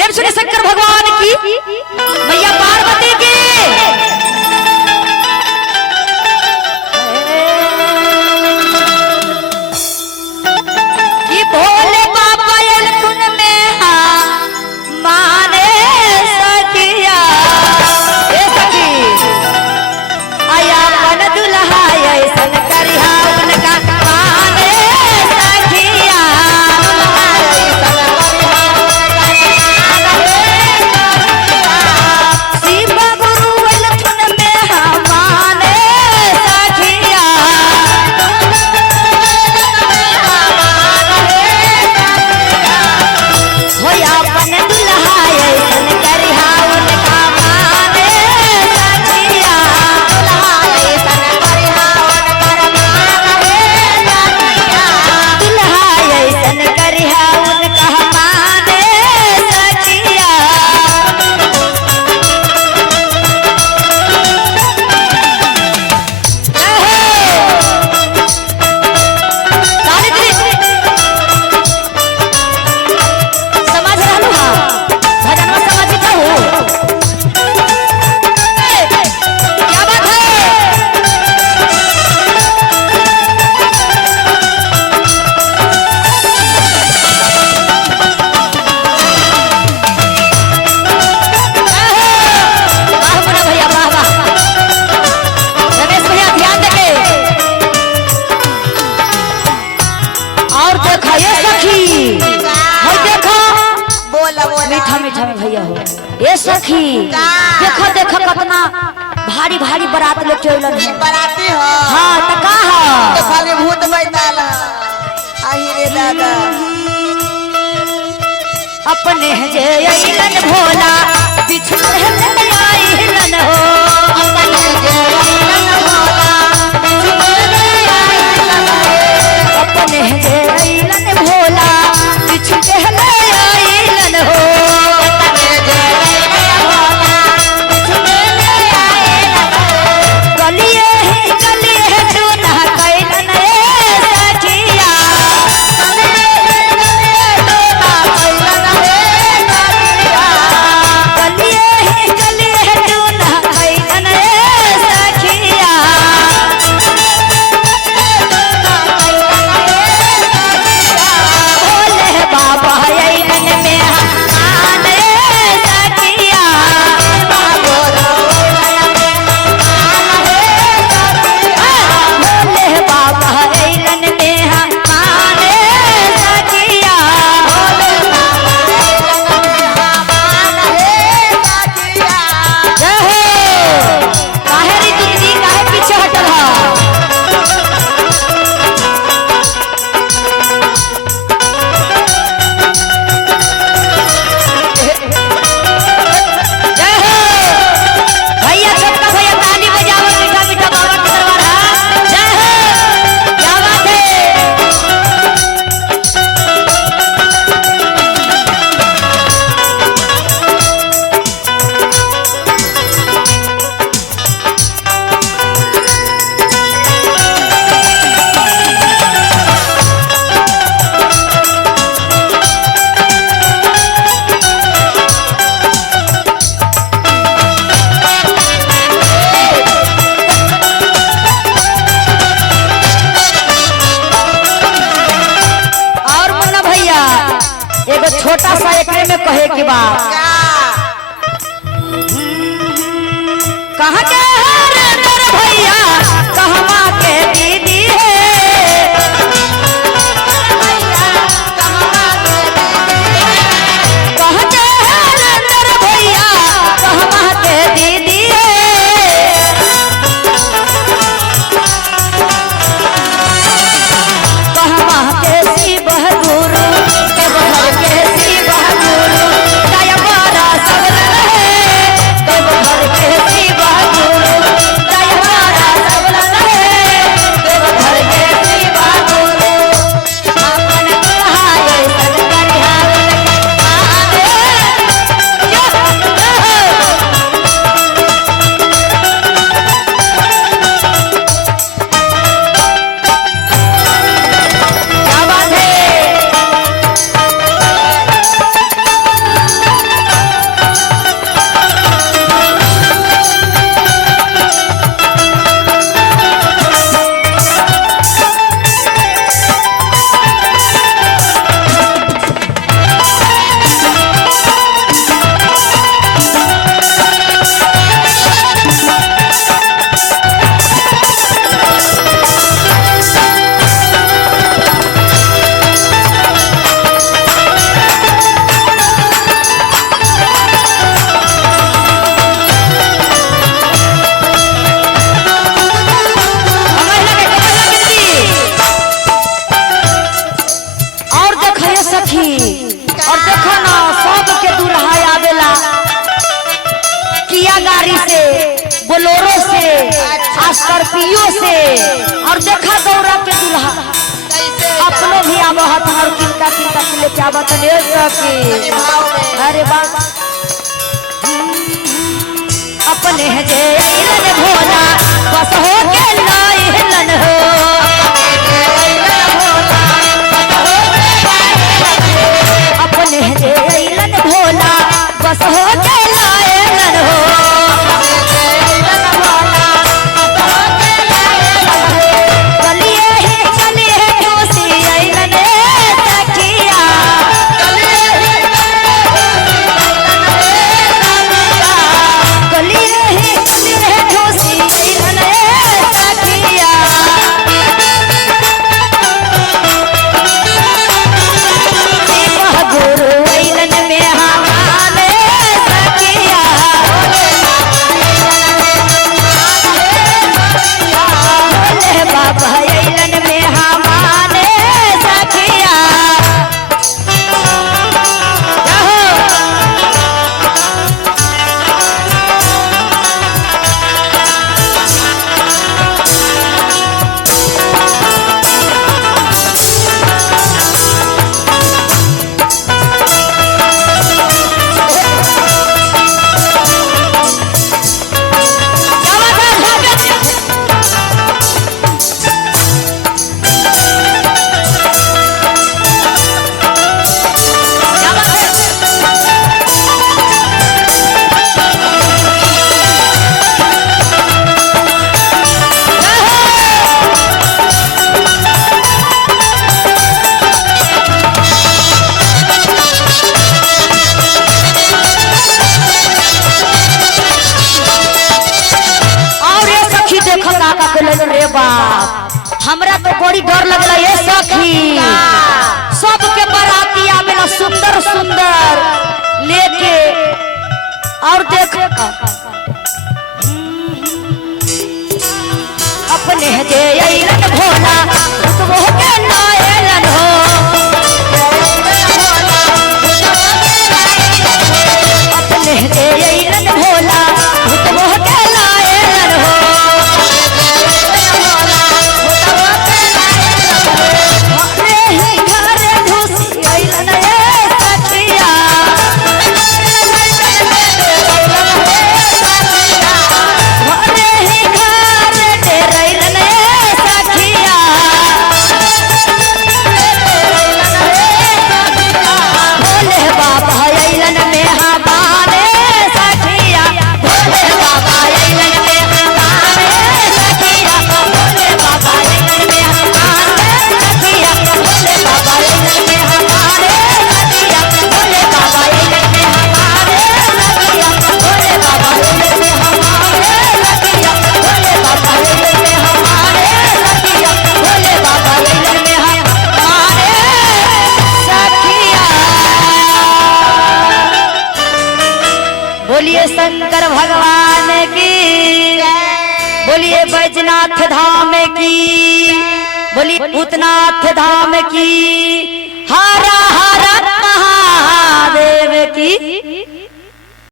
प्रेम से शंकर भगवान की, मैया पार्वती की। कि भोले बाबा एलकुन में माने सखिया ए सखी आया मन दुल्हा ऐसन करिहा उनका माने सखिया शिव गुरु एलकुन में माने सखिया होया अपन दुल्हा ऐसन करिहा उनका माने सखिया दुल्हा ऐसन करिहा उनकर माने सखिया दुल्हा ऐसन करिहा उनका माने सखिया। समझ रहलू हा भजनवा समझ कहू क्या बात है। वाह मुन्ना भैया वाह वाह। रमेश भैया ध्यान देके और देखा ये सखी हो देखो बोला बोला मीठा मीठा में भैया हो ये सखी देखो देखो कितना भारी भारी बारात लेके अइलन है। बराती हो हाँ तो का तो है खाली भूत बैठाल आही रे दादा अपने जे अइलन भोला बिछड़ आइलन हो अपने जे अइलन भोला अपने जे अइलन भोला बिछड़ आइलन हो अपने जे अइलन भोला गलिए गलिए टूना कैलन सखिया गलिए गलिए टूना कैलन सखिया भोले बाबा अइलन में माने सखिया भोले बाबा अइलन में माने सखिया जय हो। काहे रे दीदी काहे पीछे हटल ह जय हो भैया छोटका भैया ताली बजाओ मीठा मीठा बाबा के दरबार है। जय हो क्या बात है। और मुन्ना भैया एगो छोटा सा एकरे में कहे के बा कहाँ के रे तोर भैया कहवा के दीदी है कहाँ के रे तोर भैया कहवा के दीदी है कहवा के शिव गुरु के बहर के शिव गुरु दया बड़ा सब रहे के बहर के शिव गुरु स्कॉर्पियो से और देखा गौरा के दूल्हा अपनो भी आवत और किनका किनका के लेके आवत ने सकी। अरे बाबा अपने जे अइलन भोला बस हो के लाइलन हो। अपने जे अइलन भोला बस हो के लाइलन हो। रे बाप हमरा तो बड़ी डर लगला ये सखी। सबके बाराती आवेला सुंदर सुंदर लेके और देख अपने जे अइलन भोला तो के नायलन हो। अपने जे अइलन भोला तो के नायलन हो। बोलिए शंकर भगवान की, बोलिए बैजनाथ धाम की, बोलिए भूतनाथ धाम की, हर हर महादेव की।